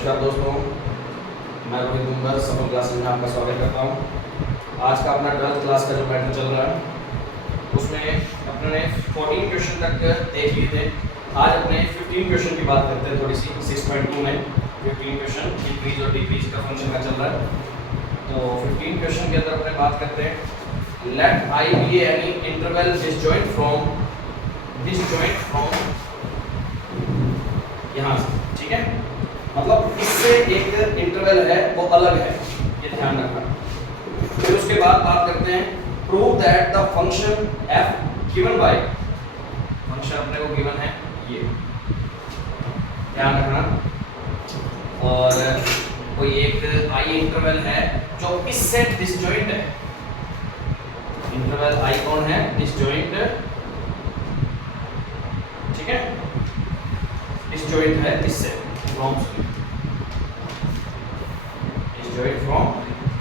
नमस्कार दोस्तों, मैं रोहित दुंगर सफल क्लासेस में आपका स्वागत करता हूं। आज का अपना 12th क्लास का जो पैटर्न चल रहा है उसमें अपने 14 क्वेश्चन तक देख लिए थे। आज अपने 15 क्वेश्चन की बात करते हैं। थोड़ी सी 6.2 में 15 क्वेश्चन इंक्रीज और डिक्रीज का फंक्शन का चल रहा है। तो 15 क्वेश्चन के अंदर अपने बात करते हैं, let I be any interval disjoint from यहाँ से, ठीक है। मतलब इससे एक इंटरवल है वो अलग है, ये ध्यान रखना। फिर उसके बाद बात करते हैं, prove that the function f given by, function अपने को गिवन है ये, ध्यान रखना। और कोई एक i इंटरवल है जो इससे डिसजॉइंट है। इंटरवल i कौन है? डिसजॉइंट, ठीक है, डिसजॉइंट है इससे, फ्रॉम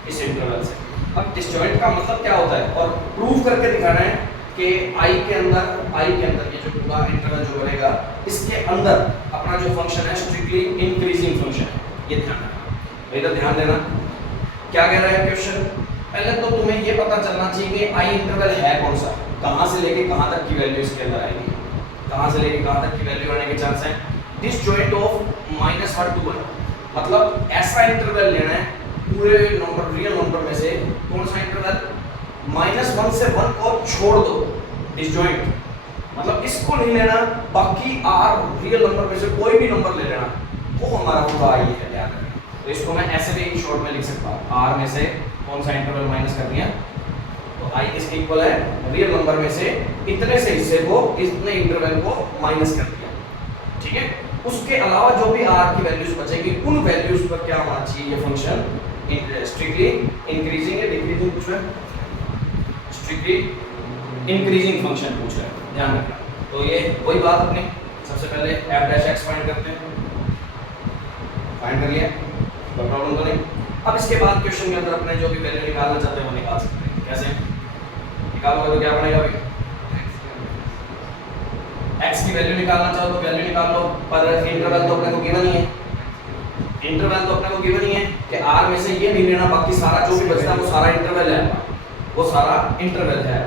इस इंटरवल से। अब डिसजॉइंट का मतलब क्या होता है और प्रूव करके दिखाना है कि i के अंदर ये जो पूरा इंटरवल जो बनेगा इसके अंदर अपना जो फंक्शन है स्ट्रिक्टली इंक्रीजिंग फंक्शन है, ये ध्यान रखना। इधर ध्यान देना, क्या कह रहा है क्वेश्चन। पहले तो तुम्हें ये पता चलना चाहिए कि i इंटरवल है कौन सा, कहां से लेके कहां तक की वैल्यू इसके अंदर आएगी, कहां से लेके कहां तक की वैल्यू आने के चांस है। डिसजॉइंट ऑफ -1 to 1, मतलब ऐसा इंटरवल लेना है पूरे नंबर, रियल नंबर में से कौन सा इंटरवल, -1 से 1 को छोड़ दो, डिसजॉइंट। मतलब इसको नहीं लेना, बाकी r रियल नंबर में से कोई भी नंबर ले लेना, वो हमारा पूरा i है, ध्यान रखना। तो इसको मैं ऐसे भी इन शॉर्ट में लिख सकता हूं, r में से कौन सा इंटरवल माइनस कर दिया तो i इसके इक्वल है रियल नंबर में से इतने से हिस्से को, इतने इंटरवल को माइनस कर दिया, ठीक है। उसके अलावा जो भी r की वैल्यूज बचेगी उन वैल्यूज पर क्या होना चाहिए, ये फंक्शन स्ट्रिक्टली इंक्रीजिंग या डिक्रीजिंग पूछ रहा है, स्ट्रिक्टली इंक्रीजिंग फंक्शन पूछ रहा है, ध्यान रखना। तो ये वही बात अपनी, सबसे पहले f' फाइंड करते हैं, फाइंड कर लिया, कोई प्रॉब्लम तो नहीं। अब इसके बाद क्वेश्चन के अंदर अपने जो भी वैल्यू निकालना चाहते हैं वो निकाल सकते हैं। कैसे निकालोगे तो क्या बनेगा भाई, x की वैल्यू निकालना चाहो तो वैल्यू निकाल लो, पर इंटरवल तो अपने को गिवन ही है, इंटरवल तो अपने को गिवन ही है कि r में से ये नहीं लेना, बाकी सारा जो भी बचता है वो सारा इंटरवल है, वो सारा इंटरवल है,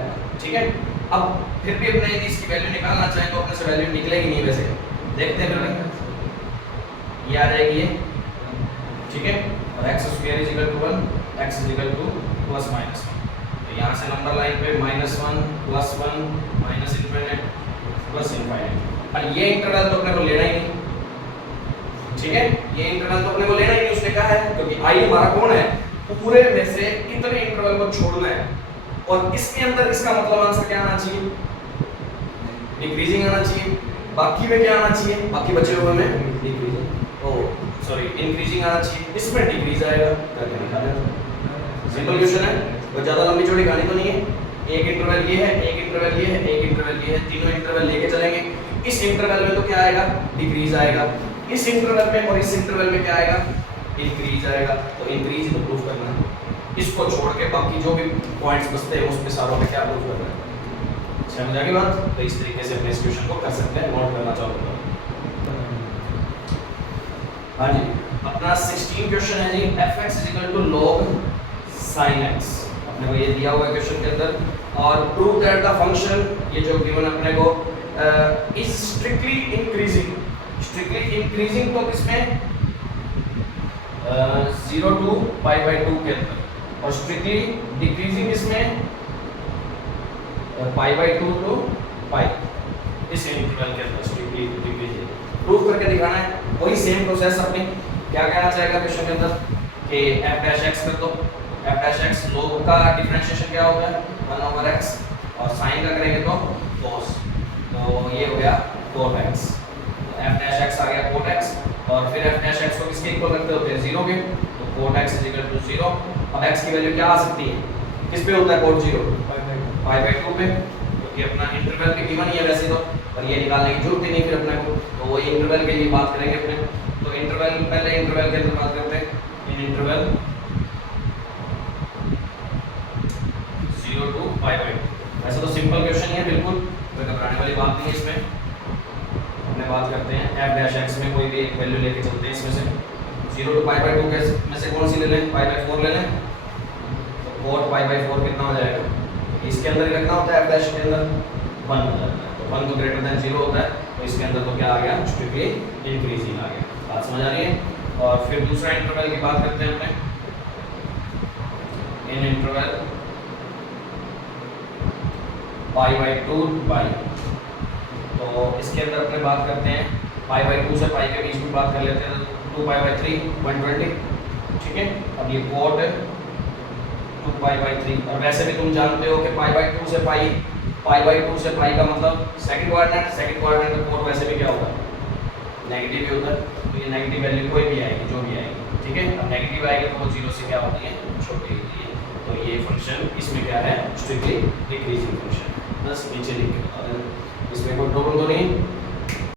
ठीक है। अब फिर भी अपने यदि इसकी वैल्यू निकालना चाहें तो अपने से वैल्यू निकलेगी नहीं, वैसे देखते हैं फिर ये आ जाएगी ये, ठीक है। और x² = 1, x = +-1, तो यहाँ से नंबर लाइन पे -1 +1 -∞ +∞। और ये इंटरवल तो अपने को लेना ही नहीं, ठीक है, ये इंटरवल तो अपने को लेना ही नहीं, उसने कहा है, क्योंकि i हमारा कौन है, पूरे में से इतने इंटरवल को छोड़ना है। और इसके अंदर इसका मतलब आंसर क्या आना चाहिए, डिक्रीजिंग आना चाहिए। बाकी में क्या आना चाहिए, बाकी बचे हुए में डिक्रीजिंग, ओ सॉरी इंक्रीजिंग आना चाहिए, इसमें डिक्रीज आएगा, करके दिखा दें। सिंपल क्वेश्चन है, कोई ज्यादा लंबी चौड़ी कहानी तो नहीं है। एक इंटरवल ये है, एक इंटरवल ये है, एक इंटरवल ये है, तीनों इंटरवल लेके चलेंगे। इस इंटरवल में तो क्या आएगा, डिक्रीज आएगा, इस इंटरवल में और इस इंटरवल में क्या आएगा, इंक्रीज आएगा। तो इंक्रीज तो प्रूफ करना है, इसको छोड़ के बाकी जो भी पॉइंट्स बचते हैं उसमें सारों में क्या प्रूफ करना है। समझ आ गई बात। तो इस तरीके से अपने इस क्वेश्चन को कर सकते हैं, नोट करना चाहो तो। हाँ जी, अपना 16 क्वेश्चन है जी, fx = log sin x, अपने को ये दिया हुआ है क्वेश्चन के अंदर। और प्रूव दैट द फंक्शन, ये जो गिवन अपने को is strictly increasing, strictly increasing तो किसमें 0 to π/2 के अंदर, और स्ट्रिक्टली डिक्रीजिंग इसमें π/2 to π, इस इंटरवल के अंदर स्ट्रिक्टली डिक्रीजिंग। प्रूफ करके दिखाना है, वही सेम प्रोसेस अपनी। क्या कहना चाहेगा क्वेश्चन के अंदर कि f' कर दो, f' log का डिफरेंशिएशन क्या होता है 1/x, और साइन का करेंगे तो cos, तो ये हो गया 4x, तो f' आ गया 4x, और फिर f' को किसके इक्वल रखते होते हैं, 0 के, तो 4x = 0। अब x की वैल्यू क्या आ सकती है, किस पे होता है cos 0, π/2 पे, क्योंकि अपना इंटरवल भी गिवन ही है वैसे तो, और ये निकालने की जरूरत ही नहीं फिर अपने को। तो वही इंटरवल के लिए बात करेंगे अपने। तो इंटरवल, पहले इंटरवल के अंदर बात करते हैं, इन इंटरवल 0 to π/2। वैसे तो सिंपल क्वेश्चन ही है, बिल्कुल कोई घबराने वाली बात नहीं है इसमें। अपने बात करते हैं f' में कोई भी एक वैल्यू लेके चलते हैं इसमें से 0 to π/2 के में से कौन सी ले लें, π/4 ले लें, तो cot π/4 कितना हो जाएगा, इसके अंदर ही रखना होता है f' के अंदर 1 हो जाता है, तो 1 तो ग्रेटर देन 0 होता है, तो इसके अंदर तो क्या आ गया, स्ट्रिक्टली इंक्रीजिंग आ गया। बात समझ आ रही है। और फिर दूसरा इंटरवल की बात करते हैं अपने, इन इंटरवल π/2 पाई, तो इसके अंदर अपने बात करते हैं π/2 से पाई के बीच में बात कर लेते हैं, 2π/3 120, ठीक है। अब ये cot 2π/3, और वैसे भी तुम जानते हो कि π/2 से पाई का मतलब सेकंड क्वाड्रेंट का cot वैसे भी क्या होगा, नेगेटिव ही होता है, तो ये नेगेटिव वैल्यू कोई भी आएगी, जो भी आएगी, ठीक है। अब नेगेटिव आएगी तो वो 0 से क्या होती है, छोटी होती है, तो ये फंक्शन इसमें क्या है, स्ट्रिक्टली डिक्रीजिंग फंक्शन, बस नीचे लिख, और इसमें कोई प्रॉब्लम तो नहीं।